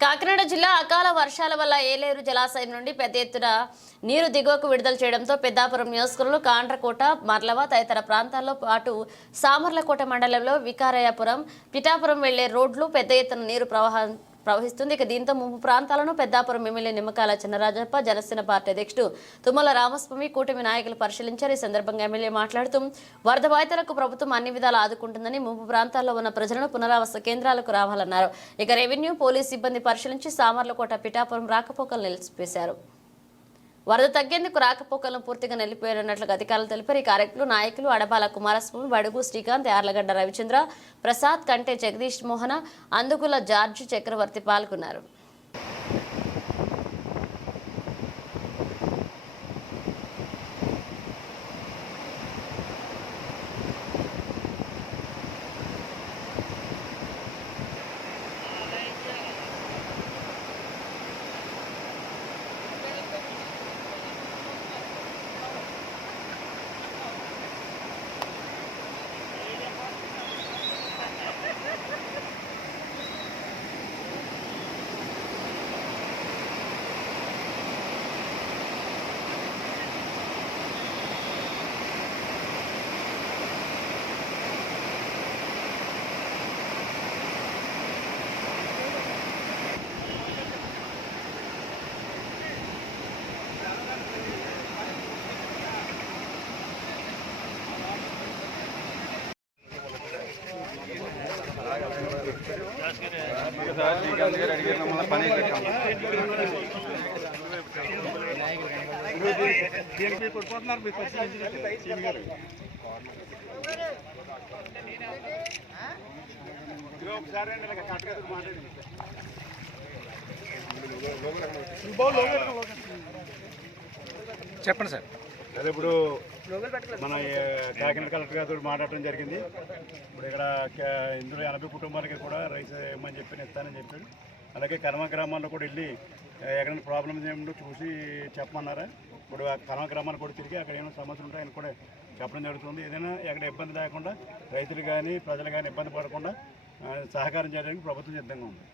కాకినాడ జిల్లా అకాల వర్షాల వల్ల ఏలేరు జలాశయం నుండి పెద్ద ఎత్తున నీరు దిగువకు విడుదల చేయడంతో పెద్దాపురం నియోజకవర్గంలో కాండ్రకోట మర్లవ తదితర ప్రాంతాల్లో పాటు సామర్లకోట మండలంలో వికారయ్యపురం పిఠాపురం వెళ్ళే రోడ్లు పెద్ద ఎత్తున నీరు ప్రవాహం ప్రవహిస్తుంది. ఇక దీంతో ముంపు ప్రాంతాలను పెద్దాపురం ఎమ్మెల్యే నిమ్మకాల చిన్నరాజప్ప జనసేన పార్టీ అధ్యక్షుడు తుమ్మల రామస్వామి కూటమి నాయకులు పరిశీలించారు. ఈ సందర్భంగా ఎమ్మెల్యే మాట్లాడుతూ వరద బాధితులకు ప్రభుత్వం అన్ని విధాలు ఆదుకుంటుందని ముంపు ప్రాంతాల్లో ఉన్న ప్రజలను పునరావాస కేంద్రాలకు రావాలన్నారు. ఇక రెవెన్యూ పోలీస్ సిబ్బంది పరిశీలించి సామర్లకోట పిఠాపురం రాకపోకలు నిలిచిపేశారు వరద తగ్గేందుకు రాకపోకలను పూర్తిగా నిలిపివేయనున్నట్లుగా అధికారులు తెలిపారు. ఈ కార్యక్రమంలో నాయకులు అడబాల కుమారస్వామి బడుగు శ్రీకాంత్ యార్లగడ్డ రవిచంద్ర ప్రసాద్ కంటే జగదీష్ మోహన అందుకుల జార్జి చక్రవర్తి పాల్గొన్నారు. చెప్పండి సార్. అదే ఇప్పుడు మన కాకినాడ కలెక్టర్ గారితో మాట్లాడటం జరిగింది. ఇప్పుడు ఇక్కడ ఇందులో ఎనభై కుటుంబాలకి కూడా రైస్ ఇవ్వమని చెప్పి ఇస్తానని చెప్పాడు. అలాగే కర్మ గ్రామాల్లో కూడా వెళ్ళి ఎక్కడైనా ప్రాబ్లమ్స్ ఏమిటో చూసి చెప్పమన్నారా? ఇప్పుడు ఆ కర్మ గ్రామాలు కూడా తిరిగి అక్కడ ఏమైనా సమస్యలు ఉంటే ఆయన కూడా చెప్పడం జరుగుతుంది. ఏదైనా ఎక్కడ ఇబ్బంది లేకుండా రైతులు కానీ ప్రజలు కానీ ఇబ్బంది పడకుండా సహకారం చేయడానికి ప్రభుత్వం సిద్ధంగా ఉంది.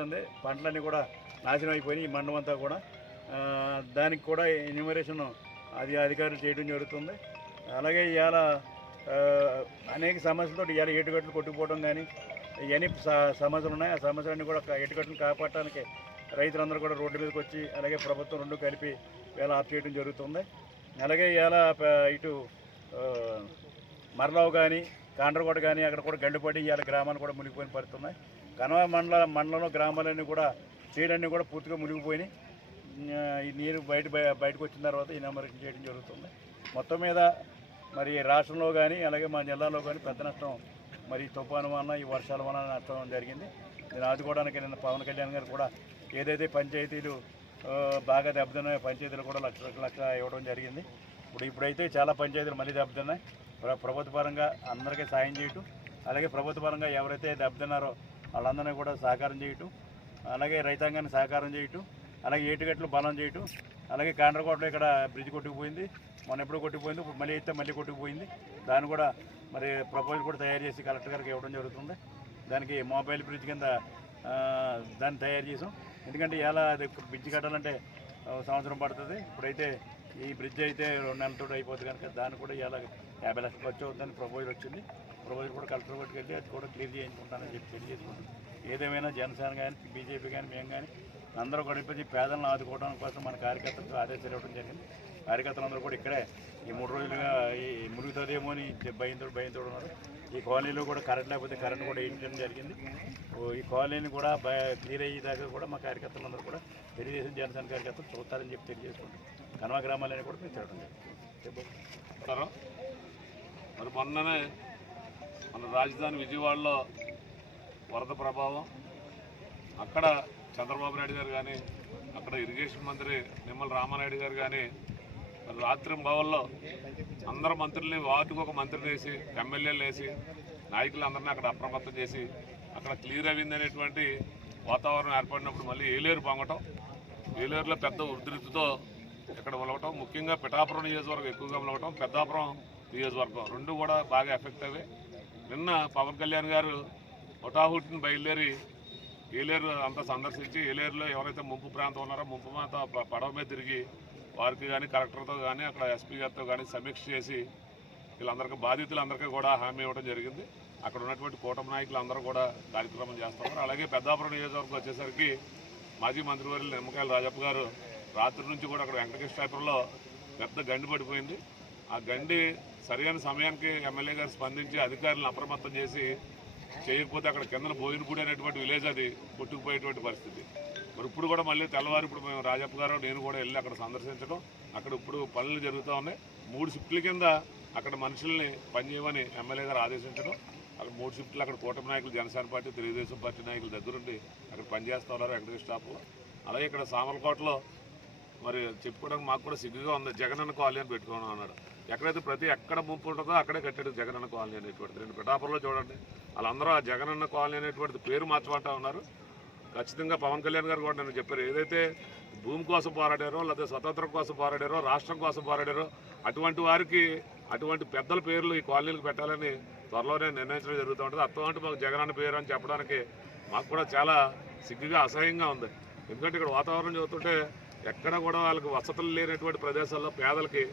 దెబ్బతింది పంటలన్నీ కూడా నాశనం అయిపోయినాయి ఈ అంతా కూడా. దానికి కూడా ఎన్యూమరేషన్ అది అధికారులు చేయడం జరుగుతుంది. అలాగే ఇవాళ అనేక సమస్యలతో ఇవాళ ఏటుగట్లు కొట్టుకుపోవడం కానీ ఇవన్నీ సమస్యలు ఉన్నాయి. ఆ సమస్యలన్నీ కూడా క- కాపాడటానికి రైతులందరూ కూడా రోడ్డు మీదకి వచ్చి అలాగే ప్రభుత్వం రెండు కలిపి ఇవాళ ఆఫ్ చేయడం జరుగుతుంది. అలాగే ఇవాళ ఇటు మరలావు కానీ కాండ్రకోట కానీ అక్కడ కూడా గండిపడి ఇవాళ గ్రామాలు కూడా మునిగిపోయిన పడుతున్నాయి కనవ మండల మండలంలో గ్రామాలన్నీ కూడా చేయడాన్ని కూడా పూర్తిగా మునిగిపోయినాయి. ఈ నీరు బయట బయటకు వచ్చిన తర్వాత ఈ నెంబర్ చేయడం జరుగుతుంది. మొత్తం మీద మరి రాష్ట్రంలో కానీ అలాగే మా జిల్లాలో కానీ పెద్ద నష్టం మరి తుఫాను వలన ఈ వర్షాల వలన నష్టం జరిగింది. నేను ఆదుకోవడానికి నిన్న పవన్ కళ్యాణ్ గారు కూడా ఏదైతే పంచాయతీలు బాగా దెబ్బతిన్నాయో పంచాయతీలు కూడా లక్ష లక్ష ఇవ్వడం జరిగింది. ఇప్పుడు ఇప్పుడైతే చాలా పంచాయతీలు మళ్ళీ దెబ్బతిన్నాయి. ప్ర- అందరికీ సాయం చేయటం అలాగే ప్రభుత్వపరంగా ఎవరైతే దెబ్బతిన్నారో వాళ్ళందరినీ కూడా సహకారం చేయటం అలాగే రైతాంగాన్ని సహకారం చేయటం అలాగే ఏటుగట్లు బలం చేయటం అలాగే కాండ్రకోటలో ఇక్కడ బ్రిడ్జ్ కొట్టుకుపోయింది మొన్న ఎప్పుడో కొట్టుకుపోయింది ఇప్పుడు మళ్ళీ అయితే మళ్ళీ కొట్టుకుపోయింది. దాన్ని కూడా మరి ప్రపోజల్ కూడా తయారు చేసి కలెక్టర్ గారికి ఇవ్వడం జరుగుతుంది. దానికి మొబైల్ బ్రిడ్జ్ కింద దాన్ని తయారు చేసాం. ఎందుకంటే ఎలా అది బ్రిడ్జ్ కట్టాలంటే సంవత్సరం పడుతుంది. ఇప్పుడైతే ఈ బ్రిడ్జ్ అయితే రెండు నెలలతో అయిపోతుంది కనుక దాన్ని కూడా ఇలా యాభై లక్షలు ఖర్చు అవుతుందని ప్రపోజల్ వచ్చింది. ప్రపోజల్ కూడా కలెక్టర్ పట్టుకెళ్ళి వెళ్ళి అది కూడా క్లియర్ చేయించుకుంటానని చెప్పి తెలియజేసుకుంటాం. ఏదేమైనా జనసేన కానీ బీజేపీ కానీ మేము కానీ అందరూ కూడా పేదలను ఆదుకోవడం కోసం మన కార్యకర్తలకు ఆదేశాలు ఇవ్వడం జరిగింది. కార్యకర్తలందరూ కూడా ఇక్కడే ఈ మూడు రోజులుగా ఈ మురుగుతుందేమో అని భయంతో భయంతో ఉన్నారు. ఈ కాలనీలో కూడా కరెంట్ లేకపోతే కరెంట్ కూడా వేయించడం జరిగింది. ఓ ఈ కాలనీని కూడా క్లియర్ అయ్యేదాకా కూడా మా కార్యకర్తలందరూ కూడా తెలియజేసిన జనసేన కార్యకర్తలు చూస్తారని చెప్పి తెలియజేసుకుంటాం. కనవ గ్రామాలని కూడా మేము తిరగడం జరిగింది. చెప్పు. మరి మొన్ననే మన రాజధాని విజయవాడలో వరద ప్రభావం అక్కడ చంద్రబాబు నాయుడు గారు కానీ అక్కడ ఇరిగేషన్ మంత్రి నిమ్మల రామానాయుడు గారు కానీ రాత్రి భవన్లో అందరు మంత్రుల్ని వార్డుకు ఒక మంత్రిని వేసి ఎమ్మెల్యేలు వేసి నాయకులందరినీ అక్కడ అప్రమత్తం చేసి అక్కడ క్లియర్ అయింది అనేటువంటి వాతావరణం ఏర్పడినప్పుడు మళ్ళీ ఏలేరు పొంగటం ఏలేరులో పెద్ద ఉధృతితో ఇక్కడ ఉలవటం ముఖ్యంగా పిఠాపురం నియోజకవర్గం ఎక్కువగా ఉలవటం పెద్దాపురం నియోజకవర్గం రెండు కూడా బాగా ఎఫెక్ట్ అయ్యాయి. నిన్న పవన్ కళ్యాణ్ గారు హుటాహుటిని బయలుదేరి ఏలేరు అంతా సందర్శించి ఏలేరులో ఎవరైతే ముంపు ప్రాంతం ఉన్నారో ముంపు ప్రాంతం పడవ మీద తిరిగి వారికి కానీ కలెక్టర్తో కానీ అక్కడ ఎస్పీ గారితో కానీ సమీక్ష చేసి వీళ్ళందరికీ బాధితులందరికీ కూడా హామీ ఇవ్వడం జరిగింది. అక్కడ ఉన్నటువంటి కూటమి నాయకులు అందరూ కూడా కార్యక్రమం చేస్తున్నారు. అలాగే పెద్దాపురం నియోజకవర్గం వచ్చేసరికి మాజీ మంత్రివర్యులు నిమ్మకాయల రాజప్ప గారు రాత్రి నుంచి కూడా అక్కడ వెంకటకృష్ణాపురంలో పెద్ద గండి పడిపోయింది. ఆ గండి సరైన సమయానికి ఎమ్మెల్యే గారు స్పందించి అధికారులను అప్రమత్తం చేసి చేయకపోతే అక్కడ కిందన భోజనపూడి అనేటువంటి విలేజ్ అది కొట్టుకుపోయేటువంటి పరిస్థితి. మరి ఇప్పుడు కూడా మళ్ళీ తెల్లవారు ఇప్పుడు మేము రాజప్ప గారు నేను కూడా వెళ్ళి అక్కడ సందర్శించడం. అక్కడ ఇప్పుడు పనులు జరుగుతూ ఉన్నాయి. మూడు షిఫ్ట్ల కింద అక్కడ మనుషుల్ని పనిచేయమని ఎమ్మెల్యే గారు ఆదేశించడం. అక్కడ మూడు షిఫ్ట్లు అక్కడ కూటమి నాయకులు జనసేన పార్టీ తెలుగుదేశం పార్టీ నాయకుల దగ్గరుండి అక్కడ పనిచేస్తూ ఉన్నారు వెంకటేశ్వర స్టాఫ్లో. అలాగే ఇక్కడ సామలకోటలో మరి చెప్పుకోవడానికి మాకు కూడా సిగ్గుగా ఉంది. జగనన్న కాలనీ అని పెట్టుకోవడం అన్నాడు. ఎక్కడైతే ప్రతి ఎక్కడ ముంపు ఉంటుందో అక్కడే కట్టాడు జగనన్న కాలనీ అనేటువంటిది. నేను పిఠాపురంలో చూడండి. వాళ్ళందరూ ఆ జగనన్న కాలనీ అనేటువంటిది పేరు మార్చమంటా ఉన్నారు. ఖచ్చితంగా పవన్ కళ్యాణ్ గారు కూడా నేను చెప్పారు. ఏదైతే భూమి కోసం పోరాడారో లేకపోతే స్వతంత్రం కోసం పోరాడారో రాష్ట్రం కోసం పోరాడారో అటువంటి వారికి అటువంటి పెద్దల పేర్లు ఈ కాలనీలకు పెట్టాలని త్వరలోనే నిర్ణయించడం జరుగుతూ ఉంటుంది. అటువంటి మాకు జగనన్న పేరు అని చెప్పడానికి మాకు కూడా చాలా సిగ్గుగా అసహ్యంగా ఉంది. ఎందుకంటే ఇక్కడ వాతావరణం చూస్తుంటే ఎక్కడ కూడా వాళ్ళకి వసతులు లేనటువంటి ప్రదేశాల్లో పేదలకి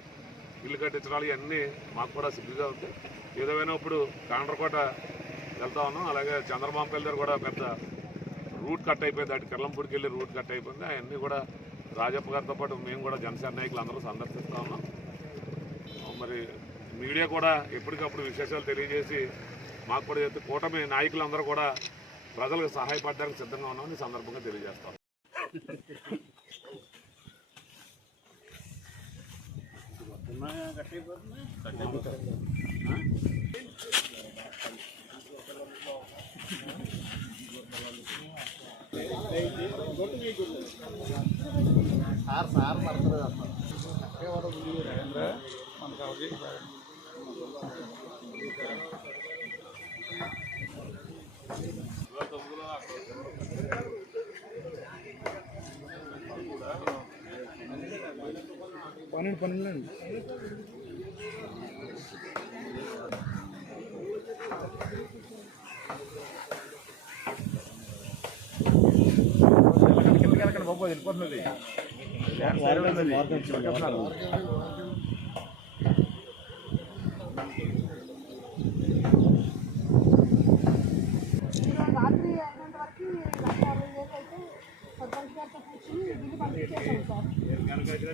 ఇల్లు కట్టించడాలు ఇవన్నీ మాకు కూడా సిగ్గుగా ఉంది. ఏదేమైనా ఇప్పుడు కాండ్రకోట వెళ్తా ఉన్నాం. అలాగే చంద్రబాబు దగ్గర కూడా పెద్ద రూట్ కట్ అయిపోయింది. అటు కిర్లంపూడికి వెళ్ళి రూట్ కట్ అయిపోయింది. అవన్నీ కూడా రాజప్ప గారితో పాటు మేము కూడా జనసేన నాయకులు అందరూ సందర్శిస్తూ ఉన్నాం. మరి మీడియా కూడా ఎప్పటికప్పుడు విశేషాలు తెలియజేసి మాకు కూడా చెప్తే కూటమి నాయకులందరూ కూడా ప్రజలకు సహాయపడడానికి సిద్ధంగా ఉన్నామని సందర్భంగా తెలియజేస్తాం పన్నెండు పన్నెండు అండి కిందకి వెళ్ళకండి బాబు అది వెళ్ళిపోతున్నది రాత్రి సార్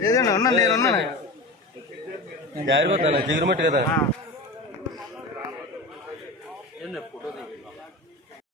లేదండి ఉన్నాను నేను ఉన్నాను జారిపోతాను? జిగురుమట్టి కదా?